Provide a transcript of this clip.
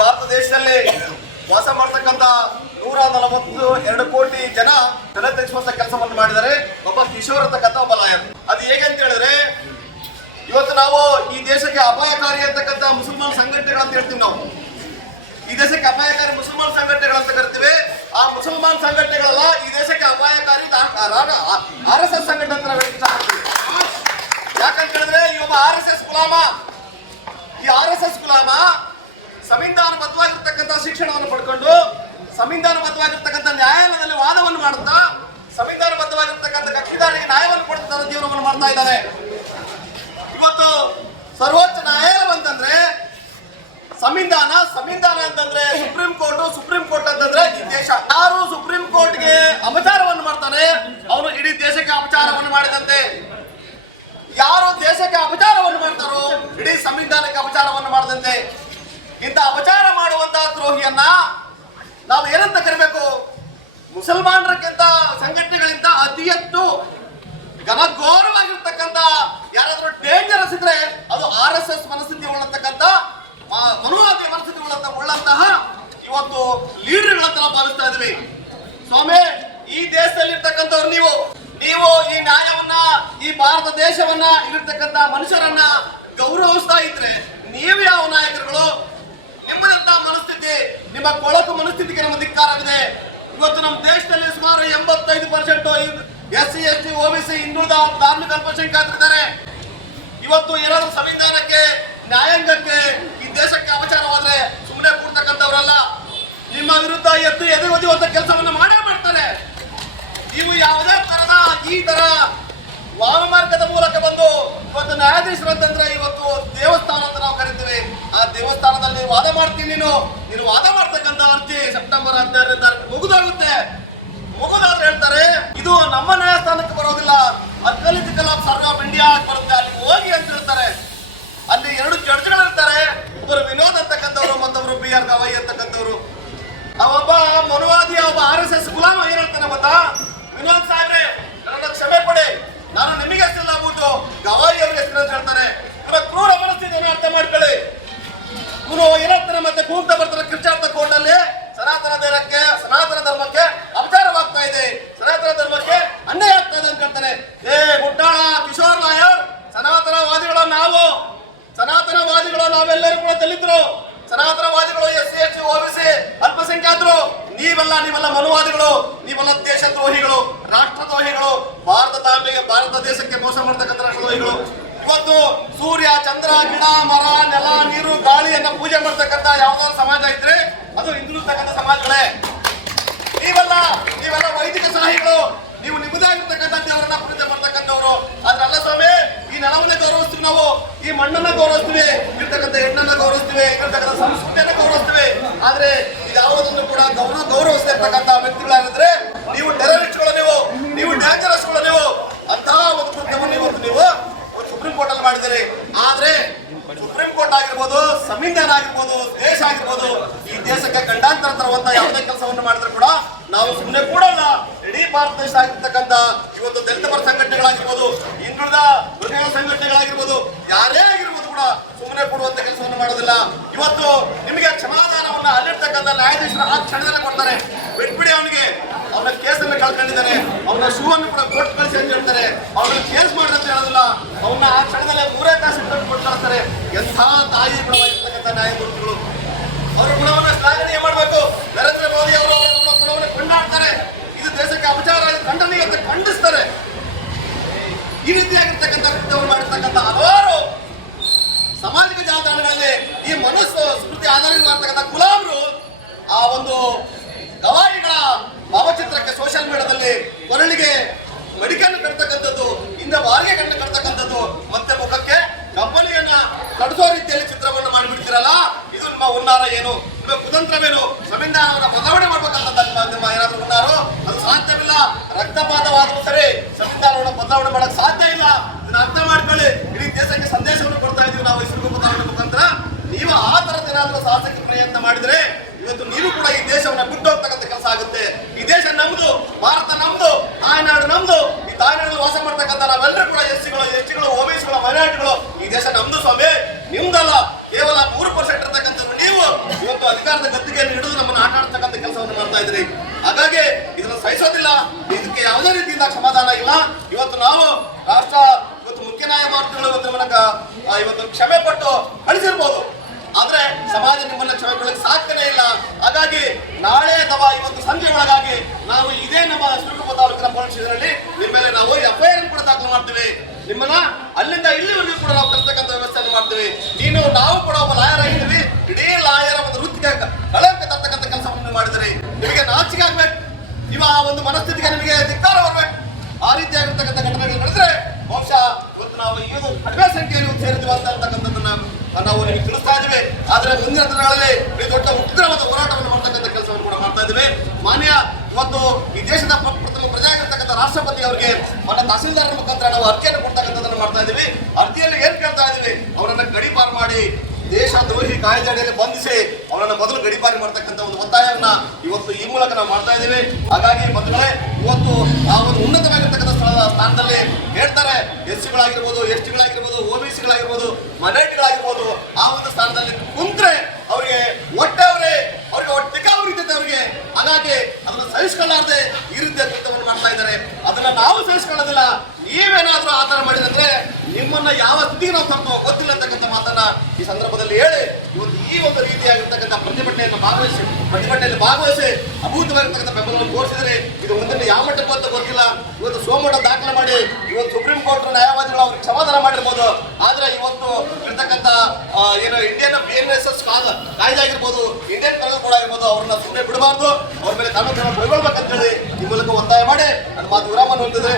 ಭಾರತ ದೇಶದಲ್ಲಿ ವಾಸ ಮಾಡ್ತಕ್ಕಂಥ 142 ಕೋಟಿ ಜನ ತಲೆತೆಗಿಸುವಂತ ಕೆಲಸವನ್ನು ಮಾಡಿದರೆ ಒಬ್ಬ ಕಿಶೋರ್ ಅಂತಕ್ಕಂಥ ಒಬ್ಬ ಲಾಯರ್. ಅದು ಹೇಗೆ ಅಂತ ಹೇಳಿದ್ರೆ, ಇವತ್ತು ನಾವು ಈ ದೇಶಕ್ಕೆ ಅಪಾಯಕಾರಿ ಅಂತಕ್ಕಂಥ ಮುಸಲ್ಮಾನ್ ಸಂಘಟನೆಗಳಂತ ಹೇಳ್ತೀವಿ. ನಾವು ಈ ದೇಶಕ್ಕೆ ಅಪಾಯಕಾರಿ ಮುಸಲ್ಮಾನ್ ಸಂಘಟನೆಗಳಂತ ಕರಿತೀವಿ. ಆ ಮುಸಲ್ಮಾನ್ ಸಂಘಟನೆಗಳಲ್ಲ, ಈ ದೇಶಕ್ಕೆ ಅಪಾಯಕಾರಿ RSS ಸಂಘಟನೆ ಅಂತ ನಾವು ಹೇಳ್ತೀವಿ. ಯಾಕಂತ ಹೇಳಿದ್ರೆ ಈ ಒಬ್ಬ RSS ಗುಲಾಮ, ಈ RSS ಗುಲಾಮ ಸಂವಿಧಾನಬದ್ಧವಾಗಿರ್ತಕ್ಕಂಥ ಶಿಕ್ಷಣವನ್ನು ಪಡ್ಕೊಂಡು ಸಂವಿಧಾನಬದ್ಧವಾಗಿರ್ತಕ್ಕಂಥ ನ್ಯಾಯಾಲಯದಲ್ಲಿ ವಾದವನ್ನು ಮಾಡುತ್ತಾ ಸಂವಿಧಾನಬದ್ಧವಾಗಿರ್ತಕ್ಕಂಥ ಕಕ್ಷಿದಾರರಿಗೆ ನ್ಯಾಯವನ್ನು ಕೊಡುತ್ತಾ ಜೀವನವನ್ನು ಮಾಡ್ತಾ ಇದ್ದಾರೆ. ಇವತ್ತು ಸರ್ವೋಚ್ಚ ನ್ಯಾಯಾಲಯ ಅಂತಂದ್ರೆ ಸಂವಿಧಾನ ಅಂತಂದ್ರೆ ಸುಪ್ರೀಂ ಕೋರ್ಟ್ ಅಂತಂದ್ರೆ ಈ ದೇಶ. ಯಾರು ಸುಪ್ರೀಂ ಕೋರ್ಟ್ಗೆ ಅಪಚಾರವನ್ನು ಮಾಡ್ತಾನೆ ಅವನು ಇಡೀ ದೇಶಕ್ಕೆ ಅಪಚಾರವನ್ನು ಮಾಡಿದಂತೆ. ಯಾರು ದೇಶಕ್ಕೆ ಅಪಚಾರವನ್ನು ಮಾಡ್ತಾರೋ ಇಡೀ ಸಂವಿಧಾನಕ್ಕೆ ಅಪಚಾರವನ್ನು ಮಾಡದಂತೆ. ಇಂಥ ಅಪಚಾರ ಮಾಡುವಂತಹ ದ್ರೋಹಿಯನ್ನ ನಾವು ಏನಂತ ಕರಿಬೇಕು? ಮುಸಲ್ಮಾನರಿಗಿಂತ ಸಂಘಟನೆಗಳಿಂದ ಅತಿ ಹೆಚ್ಚು ಘನಘೋರವಾಗಿರ್ತಕ್ಕಂಥ ಯಾರಾದ್ರೂ ಡೇಂಜರಸ್ ಇದ್ರೆ ಅದು RSS ಮನಸ್ಥಿತಿ ಉಳ್ಳತಕ್ಕಂಥ ಮನುವಾದಿ ಮನಸ್ಥಿತಿ ಉಳ್ಳಂತಹ ಇವತ್ತು ಲೀಡರ್ಗಳಂತ ನಾವು ಭಾವಿಸ್ತಾ ಇದ್ವಿ. ಸ್ವಾಮಿ, ಈ ದೇಶದಲ್ಲಿ ಇರ್ತಕ್ಕಂಥವ್ರು ನೀವು ಈ ನ್ಯಾಯವನ್ನ, ಈ ಭಾರತ ದೇಶವನ್ನ, ಇಲ್ಲಿರ್ತಕ್ಕಂಥ ಮನುಷ್ಯರನ್ನ ಗೌರವಿಸ್ತಾ ಇದ್ರೆ ನೀವು ಯಾವ ನಾಯಕರುಗಳು? ನಿಮ್ಮದಂತ ಮನಸ್ಥಿತಿ, ನಿಮ್ಮ ಕೊಳಕು ಮನಸ್ಥಿತಿಗೆ ನಮ್ಮ ಧಿಕ್ಕಾರವಿದೆ. ಇವತ್ತು ನಮ್ಮ ದೇಶದಲ್ಲಿ ಸುಮಾರು 85% SC ST OBC ಹಿಂದುಳಿದ ಧಾರ್ಮಿಕ ಅಲ್ಪಸಂಖ್ಯಾತರಿದ್ದಾರೆ. ಇವತ್ತು ಏನಾದ್ರೂ ಸಂವಿಧಾನಕ್ಕೆ, ನ್ಯಾಯಾಂಗಕ್ಕೆ, ಈ ದೇಶಕ್ಕೆ ಅಪಚಾರವಾದ್ರೆ ಸುಮ್ಮನೆ ಕೂಡ್ತಕ್ಕಂಥವ್ರಲ್ಲ. ನಿಮ್ಮ ವಿರುದ್ಧ ಎದೆ ಒದಿಯುವಂತ ಕೆಲಸವನ್ನ ಮಾಡೇ ಮಾಡ್ತಾರೆ. ನೀವು ಯಾವುದೇ ತರದ ಈ ತರ ವಾಮಮಾರ್ಗದ ಮೂಲಕ ಬಂದು ಇವತ್ತು ನ್ಯಾಯಾಧೀಶರು ಅಂತಂದ್ರೆ ಇವತ್ತು ದೇವಸ್ಥಾನ ಅಂತ ನಾವು ಕರಿತೀವಿ. ಆ ದೇವಸ್ಥಾನದಲ್ಲಿ ವಾದ ಮಾಡ್ತೀನಿ. ನೀನು ವಾದ ಮಾಡ್ತಕ್ಕಂಥ ಅರ್ಜಿ ಸೆಪ್ಟೆಂಬರ್ 16ನೇ ತಾರೀಕು ಮುಗುದಾದ್ರೆ ಹೇಳ್ತಾರೆ ಇದು ನಮ್ಮ ನ್ಯಾಯಸ್ಥಾನಕ್ಕೆ ಬರೋದಿಲ್ಲ, ಅರ್ಕಲಿಟಿಕಲ್ ಆಫ್ ಸರ್ವ್ ಆಫ್ ಇಂಡಿಯಾ ಬರುತ್ತೆ, ಅಲ್ಲಿ ಹೋಗಿ ಅಂತ ಹೇಳ್ತಾರೆ. ಅಲ್ಲಿ 2 ಜಡ್ಜ್ಗಳು ಇರ್ತಾರೆ. ಒಬ್ಬರು ವಿನೋದ್ ಅಂತಕ್ಕಂಥವ್ರು, ಮತ್ತೊಬ್ರು BR ಗವಾಯಿ ಅಂತಕ್ಕಂಥವ್ರು. ಅವೊಬ್ಬ ಮನುವಾದಿ, ಒಬ್ಬ RSS ಗುಲಾಮ ಏನ್ ಹೇಳ್ತಾನೆ ಗೊತ್ತಾ? ವಿನೋದ್ ಸಾಹೇಬ್ರೆ, ನನ್ನ ಕ್ಷಮೆ ಕೊಡಿ, ನಾನು ನಿಮಗೆ ಹೆಸರಿಲ್ಲ ಆಗ್ಬಿಟ್ಟು ಗವಾಯಿ ಅವ್ರಿಗೆ ಹೆಸರು ಅಂತ ಹೇಳ್ತಾರೆ. ಇವರ ಕ್ರೂರ ಮನಸ್ಥಿತಿಯನ್ನು ಅರ್ಥ ಮಾಡ್ಕೊಳ್ಳಿ. ಇವನು ಏನಾಗ್ತಾನೆ ಮತ್ತೆ ಕೂಗ್ತಾ ಬರ್ತಾರೆ ಕಿರ್ಚಾರ್ಥ ಕೋರ್ಟಲ್ಲಿ, ಸನಾತನ ಧರ್ಮಕ್ಕೆ ಅಪಚಾರವಾಗ್ತಾ ಇದೆ, ಸನಾತನ ಧರ್ಮಕ್ಕೆ ಅನ್ಯಾಯ ಆಗ್ತಾ ಇದೆ ಅಂತ ಹೇಳ್ತಾನೆ. ಮುಟ್ಟಾಳ ಕಿಶೋರ್ ಲಾಯರ್, ಸನಾತನವಾದಿಗಳು ನಾವೆಲ್ಲರೂ ಕೂಡ ದಲಿತರು, ಸನಾತನವಾದಿಗಳು SC ST OBC ಅಲ್ಪಸಂಖ್ಯಾತರು. ನೀವೆಲ್ಲ ಮನುವಾದಿಗಳು, ನೀವೆಲ್ಲ ದೇಶದ್ರೋಹಿಗಳು, ರಾಷ್ಟ್ರದ್ರೋಹಿಗಳು, ಭಾರತ ದೇಶಕ್ಕೆ ಮೋಸ ಮಾಡ್ತಕ್ಕಂಥ ರಾಷ್ಟ್ರದ್ರೋಹಿಗಳು. ಇವತ್ತು ಸೂರ್ಯ, ಚಂದ್ರ, ಗಿಡ, ಮರ, ನೆಲ, ನೀರು, ಗಾಳಿಯನ್ನ ಪೂಜೆ ಮಾಡ್ತಕ್ಕಂಥ ಯಾವ್ದಾದ್ರು ಸಮಾಜ ಇದ್ರೆ ಅದು ಹಿಂದುಳಿತಕ್ಕಂಥ ಸಮಾಜಗಳೇ. ನೀವೆಲ್ಲ ವೈದಿಕ ಸಹಾಯಿಗಳು, ನೀವು ನಿಮ್ಮದಾಗಿರ್ತಕ್ಕಂಥ ದೇವರನ್ನ ಪೂಜೆ ಮಾಡ್ತಕ್ಕಂಥವ್ರು. ಆದ್ರಲ್ಲ ಸ್ವಾಮಿ, ಈ ನೆಲವನ್ನೇ ಗೌರವಿಸ್ತೀವಿ, ನಾವು ಈ ಮಣ್ಣನ್ನ ಗೌರವಿಸ್ತೀವಿ, ಇರ್ತಕ್ಕಂಥ ಹೆಣ್ಣನ್ನ ಗೌರವಿಸ್ತೀವಿ, ಇರ್ತಕ್ಕಂಥ ಸಂಸ್ಕೃತಿಯನ್ನ ಗೌರವಿಸ್ತೀವಿ. ಆದ್ರೆ ಇದ್ಯಾವುದನ್ನು ಕೂಡ ಗೌರವಿಸ್ತಾ ಇರ್ತಕ್ಕಂಥ ವ್ಯಕ್ತಿಗಳಾಗಿದ್ರೆ ನೀವು ಟೆರರಿಸ್ಟ್ಗಳು, ನೀವು ಡ್ಯಾಂಜರಸ್ಗಳು, ನೀವು ಅಂತಹ ಒಂದು ಕೃತ್ಯವನ್ನು ಇವತ್ತು ನೀವು ಸುಪ್ರೀಂ ಕೋರ್ಟ್ ಅಲ್ಲಿ ಮಾಡಿದ್ದೀರಿ. ಆದ್ರೆ ಸುಪ್ರೀಂ ಕೋರ್ಟ್ ಆಗಿರ್ಬೋದು, ಸಂವಿಧಾನ ಆಗಿರ್ಬೋದು, ದೇಶ ಆಗಿರ್ಬೋದು, ಈ ದೇಶಕ್ಕೆ ಗಂಡಾಂತರ ತರುವಂತ ಯಾವುದೇ ಕೆಲಸವನ್ನು ಮಾಡಿದ್ರೆ ಕೂಡ ನಾವು ಸುಮ್ಮನೆ ಕೂಡಲ್ಲ. ಇಡೀ ಭಾರತ ದೇಶ ಆಗಿರ್ತಕ್ಕಂಥ ಇವತ್ತು ದಲಿತ ಪರ ಸಂಘಟನೆಗಳಾಗಿರ್ಬೋದು, ಹಿಂದುಳಿದ ಮೃಗಗಳ ಸಂಘಟನೆಗಳಾಗಿರ್ಬೋದು, ಯಾರೇ ಆಗಿರ್ಬೋದು ಕೂಡ ಸುಮ್ಮನೆ ಕೊಡುವಂತ ಕೆಲಸವನ್ನು ಮಾಡೋದಿಲ್ಲ. ಇವತ್ತು ನಿಮಗೆ ಕ್ಷಮಾದಾನವನ್ನ ಅಲ್ಲಿರ್ತಕ್ಕಂಥ ನ್ಯಾಯಾಧೀಶರು ಆ ಕ್ಷಣದಲ್ಲೇ ಕೊಡ್ತಾರೆ. ಬಿಟ್ಬಿಡಿ, ಅವನ ಕೇಸನ್ನು ಕಳ್ಕೊಂಡಿದ್ದಾನೆ, ಅವನ ಶೂ ಅನ್ನು ಕೂಡ ಕೋರ್ಟ್ ಕಳಿಸಿ ಅಂತ ಹೇಳ್ತಾರೆ. ಅವನ ಕೇಸ್ ಮಾಡ್ರಂತ ಹೇಳೋದಿಲ್ಲ, ಅವನ್ನ ಆ ಕ್ಷಣದಲ್ಲೇ 3 ತಾಸು ಕೊಟ್ಟು ಕಳಿಸ್ತಾರೆ. ಎಂಥ ತಾಯಿ ಗುಣವಾಗಿರ್ತಕ್ಕಂಥ ನ್ಯಾಯಮೂರ್ತಿಗಳು, ಅವರ ಗುಣವನ್ನು ಶ್ಲಾಘನೆ ಮಾಡಬೇಕು. ನರೇಂದ್ರ ಮೋದಿ ಅವರು ಅವರ ಗುಣವನ್ನು ಕೊಂಡಾಡ್ತಾರೆ. ಇದು ದೇಶಕ್ಕೆ ಅಪಚಾರ, ಖಂಡನೀಯ ಅಂತ ಖಂಡಿಸ್ತಾರೆ. ಈ ರೀತಿಯಾಗಿರ್ತಕ್ಕಂಥ ಕೃತ್ಯವನ್ನು ಮಾಡಿರ್ತಕ್ಕಂಥ ಹಲವಾರು ಸಾಮಾಜಿಕ ಜಾಲತಾಣಗಳಲ್ಲಿ ಈ ಮನಸ್ಸು ಸ್ಮೃತಿ ಆಧಾರಿತವಾಗಿರ್ತಕ್ಕಂಥ ಗುಲಾಮರು ಆ ಒಂದು ಗವಾಯಿಗಳ ಭಾವಚಿತ್ರಕ್ಕೆ ಸೋಷಿಯಲ್ ಮೀಡಿಯಾದಲ್ಲಿ ಕೊರಳಿಗೆ ಮಡಿಕೆಯನ್ನು ಕಟ್ತಕ್ಕಂಥದ್ದು, ಹಿಂದೆ ಬಾರಿಗೆ ಕಣ್ಣು ಕಟ್ತಕ್ಕಂಥದ್ದು, ಮತ್ತೆ ಮುಖಕ್ಕೆ ಕಂಪನಿಯನ್ನ ಕಡಿಸೋ ರೀತಿಯಲ್ಲಿ ಚಿತ್ರವನ್ನು ಮಾಡಿಬಿಡ್ತೀರಲ್ಲ, ಇದು ನಿಮ್ಮ ಹುನ್ನಾರ ಏನು? ನಿಮ್ಮ ಕುತಂತ್ರವೇನು? ಸಂವಿಧಾನವನ್ನು ಬದಲಾವಣೆ ಮಾಡ್ಬೇಕಂತ ನಿಮ್ಮ ಏನಾದ್ರೂ ಹುನ್ನಾರೋ? ಅದು ಸಾಧ್ಯವಿಲ್ಲ. ರಕ್ತಪಾತವಾದರೂ ಸರಿ ಸಂವಿಧಾನವನ್ನು ಬದಲಾವಣೆ ಮಾಡಕ್ ಸಾಧ್ಯ ಇಲ್ಲ. ಇದನ್ನ ಅರ್ಥ ಮಾಡ್ಕೊಳ್ಳಿ. ಇಡೀ ದೇಶಕ್ಕೆ ಸಂದೇಶವನ್ನು ಕೊಡ್ತಾ ಇದೀವಿ ನಾವು ಈ ಸುಲಭ ಬದಲಾವಣೆ ಮುಖಾಂತರ. ನೀವು ಆ ತರದ ಏನಾದ್ರೂ ಸಾಹಸಕ್ಕೆ ಪ್ರಯತ್ನ ಮಾಡಿದ್ರೆ ಇವತ್ತು ನೀವು ಕೂಡ ಈ ದೇಶವನ್ನ ಬಿಟ್ಟು ಹೋಗ್ತಕ್ಕಂಥ ಕೆಲಸ ಆಗುತ್ತೆ. ಈ ದೇಶ ನಮ್ದು, ಭಾರತ ನಮ್ದು, ತಾಯ್ನಾಡು ನಮ್ದು. ಈ ತಾಯ್ನಾಡಲ್ಲಿ ವಾಸ ಮಾಡ್ತಕ್ಕಂಥ ನಾವೆಲ್ಲರೂ ಕೂಡ SCಗಳು, STಗಳು, OBCಗಳು, ಮೈನಾರಿಟಿಗಳು. ಈ ದೇಶ ನಮ್ದು ಸ್ವಾಮಿ, ನಿಮ್ದಲ್ಲ. ಕೇವಲ 3% ಇರ್ತಕ್ಕಂಥವ್ರು ನೀವು ಇವತ್ತು ಅಧಿಕಾರದ ಗದ್ದಿಗೆಯನ್ನು ಹಿಡಿದು ನಮ್ಮನ್ನು ಆಟ ಆಡ್ತಕ್ಕಂಥ ಕೆಲಸವನ್ನು ಮಾಡ್ತಾ ಇದ್ರಿ. ಹಾಗಾಗಿ ಇದನ್ನು ಸಹಿಸೋದಿಲ್ಲ. ಇದಕ್ಕೆ ಯಾವುದೇ ರೀತಿಯಿಂದ ಸಮಾಧಾನ ಇಲ್ಲ. ಇವತ್ತು ನಾವು ರಾಷ್ಟ್ರ ಇವತ್ತು ಮುಖ್ಯ ನ್ಯಾಯಮೂರ್ತಿಗಳು ಇವತ್ತು ಕ್ಷಮೆ ಪಟ್ಟು ಕಳಿಸಿರ್ಬೋದು, ಆದ್ರೆ ಸಮಾಜ ನಿಮ್ಮನ್ನ ಕ್ಷಮೆ ಕೊಡಲಿಕ್ಕೆ ಸಾಧ್ಯನೇ ಇಲ್ಲ. ಹಾಗಾಗಿ ನಾಳೆ ಅಥವಾ ಇವತ್ತು ಸಂಜೆ ಒಳಗಾಗಿ ನಾವು ಇದೇ ನಮ್ಮ ಶಿರಗುಪ್ಪ ತಾಲೂಕಿನ ಪೊಲೀಸ್ ಸ್ಟೇಷನ್ನಲ್ಲಿ ನಿಮ್ಮ ಮೇಲೆ ನಾವು FIR ಕೂಡ ದಾಖಲು ಮಾಡ್ತೀವಿ. ನಿಮ್ಮನ್ನ ಅಲ್ಲಿಂದ ಇಲ್ಲಿವರೆಗೂ ಕೂಡ ನಾವು ಕರ್ತಕ್ಕಂಥ ವ್ಯವಸ್ಥೆಯನ್ನು ಮಾಡ್ತೀವಿ. ನಾವು ಕೂಡ ಒಬ್ಬ ಲಾಯರ್ ಆಗಿದ್ದೀವಿ. ಇಡೀ ಲಾಯರ್ ಒಂದು ವೃತ್ತಿಗೆ ಕಳಂಕ ತರ್ತಕ್ಕಂಥ ಕೆಲಸವನ್ನು ಮಾಡಿದ್ರಿ. ನಿಮಗೆ ನಾಚಿಕೆ ಆಗ್ಬೇಕು. ನೀವು ಆ ಒಂದು ಮನಸ್ಥಿತಿಗೆ ನಿಮಗೆ ಧಿಕ್ಕಾರ ಬರ್ಬೇಕು. ಆ ರೀತಿಯಾಗಿರ್ತಕ್ಕಂಥ ಘಟನೆಗಳು ನಡೆದ್ರೆ ಬಹುಶಃ ಇವತ್ತು ನಾವು ಈ ಒಂದು ಕಡಿಮೆ ಸಂಖ್ಯೆಯಲ್ಲಿ ಸೇರಿದ್ವಿ ಅಂತಕ್ಕಂಥದ್ದನ್ನ ನಾವು ನಿಮಗೆ ತಿಳಿಸ್ತಾ ಇದ್ದೀವಿ. ಆದ್ರೆ ಮುಂದಿನ ದಿನಗಳಲ್ಲಿ ದೊಡ್ಡ ಉಗ್ರವಾದ ಹೋರಾಟವನ್ನು ಮಾಡ್ತಕ್ಕಂಥ ಕೆಲಸವನ್ನು ಕೂಡ ಮಾಡ್ತಾ ಇದ್ದೀವಿ. ಮಾನ್ಯ ಇವತ್ತು ಈ ದೇಶದ ಪ್ರಥಮ ಪ್ರಜೆ ಆಗಿರ್ತಕ್ಕಂಥ ರಾಷ್ಟ್ರಪತಿ ಅವರಿಗೆ మన ತಹಸೀಲ್ದಾರ್ ಮುಖಾಂತರ ನಾವು ಅರ್ಜಿಯನ್ನು ಕೊಡ್ತಕ್ಕಂಥದ್ದನ್ನು ಮಾಡ್ತಾ ಇದ್ದೀವಿ. ಅರ್ಜಿಯಲ್ಲಿ ಏನ್ ಕೇಳ್ತಾ ಇದ್ದೀವಿ, ಅವರನ್ನ ಗಡೀಪಾರು ಮಾಡಿ ದೇಶ ದ್ರೋಹಿ ಕಾಯ್ದೆ ಅಡಿಯಲ್ಲಿ ಬಂಧಿಸಿ ಅವರನ್ನ ಮೊದಲು ಗಡೀಪಾರಿ ಮಾಡ್ತಕ್ಕಂಥ ಒಂದು ಒತ್ತಾಯವನ್ನ ಇವತ್ತು ಈ ಮೂಲಕ ನಾವು ಮಾಡ್ತಾ ಇದ್ದೀವಿ. ಹಾಗಾಗಿ ಬಂಧುಗಳೇ, ಇವತ್ತು ಆ ಒಂದು ಉನ್ನತವಾಗಿರ್ತಕ್ಕಂಥ ಸ್ಥಾನದಲ್ಲಿ ಹೇಳ್ತಾರೆ, SC-ಗಳಾಗಿರ್ಬೋದು, ST-ಗಳಾಗಿರ್ಬೋದು, OBC-ಗಳಾಗಿರ್ಬೋದು, ಮೈನಾರಿಟಿಗಳಾಗಿರ್ಬೋದು, ಆ ಒಂದು ಸ್ಥಾನದಲ್ಲಿ ಕುಂತ್ರೆ ಅವರಿಗೆ ಹೊಟ್ಟೆ ಟಿಕಾವರಿತೈತೆ ಅವರಿಗೆ. ಹಾಗಾಗಿ ಅದನ್ನು ಸಹಿಸ್ಕೊಳ್ಳಾರ್ದೆ ಈ ರೀತಿಯ ಕೃತ್ಯವನ್ನು ಮಾಡ್ತಾ ಇದ್ದಾರೆ. ಅದನ್ನ ನಾವು ಸಹಿಸ್ಕೊಳ್ಳೋದಿಲ್ಲ. ನೀವೇನಾದ್ರೂ ಆಧಾರ ಮಾಡಿದಂದ್ರೆ ನಿಮ್ಮನ್ನ ಯಾವ ಸ್ಥಿತಿಗೆ ನಾವು ತಪ್ಪು ಗೊತ್ತಿಲ್ಲ ಅಂತಕ್ಕಂಥ ಮಾತನ್ನ ಈ ಸಂದರ್ಭದಲ್ಲಿ ಹೇಳಿ, ಇವತ್ತು ಈ ಒಂದು ರೀತಿಯಾಗಿರ್ತಕ್ಕಂಥ ಪ್ರತಿಭಟನೆಯಲ್ಲಿ ಭಾಗವಹಿಸಿ ಅಭೂತವಾಗಿರ್ತಕ್ಕಂಥ ಬೆಂಬಲವನ್ನು ತೋರಿಸಿದರೆ ಇದು ಮುಂದಿನ ಯಾವ ಮಟ್ಟಕ್ಕೂ ಅಂತ ಗೊತ್ತಿಲ್ಲ. ಇವತ್ತು ಸೋಮವಾರ ದಾಖಲೆ ಮಾಡಿ ಇವತ್ತು ಸುಪ್ರೀಂ ಕೋರ್ಟ್ ನ್ಯಾಯವಾದಿಗಳು ಅವ್ರಿಗೆ ಕ್ಷಮಾದಾನ ಮಾಡಿರ್ಬೋದು. ಆದ್ರೆ ಇವತ್ತು ಇರ್ತಕ್ಕಂಥ ಏನು ಇಂಡಿಯನ್ BNSS ಕಾಯ್ದೆ ಆಗಿರ್ಬೋದು, ಇಂಡಿಯನ್ ಪೆನಲ್ ಕೋಡ್ ಆಗಿರ್ಬೋದು, ಅವ್ರನ್ನ ಸುಮ್ಮನೆ ಬಿಡಬಾರ್ದು. ಅವ್ರ ಮೇಲೆ ಕಾನೂನು ಕೈಗೊಳ್ಬೇಕಂತ ಹೇಳಿ ಈ ಮೂಲಕ ಒತ್ತಾಯ ಮಾಡಿ ನನ್ನ ಮಾತು ವಿರಾಮವನ್ನು ಹೊಂದಿದ್ರೆ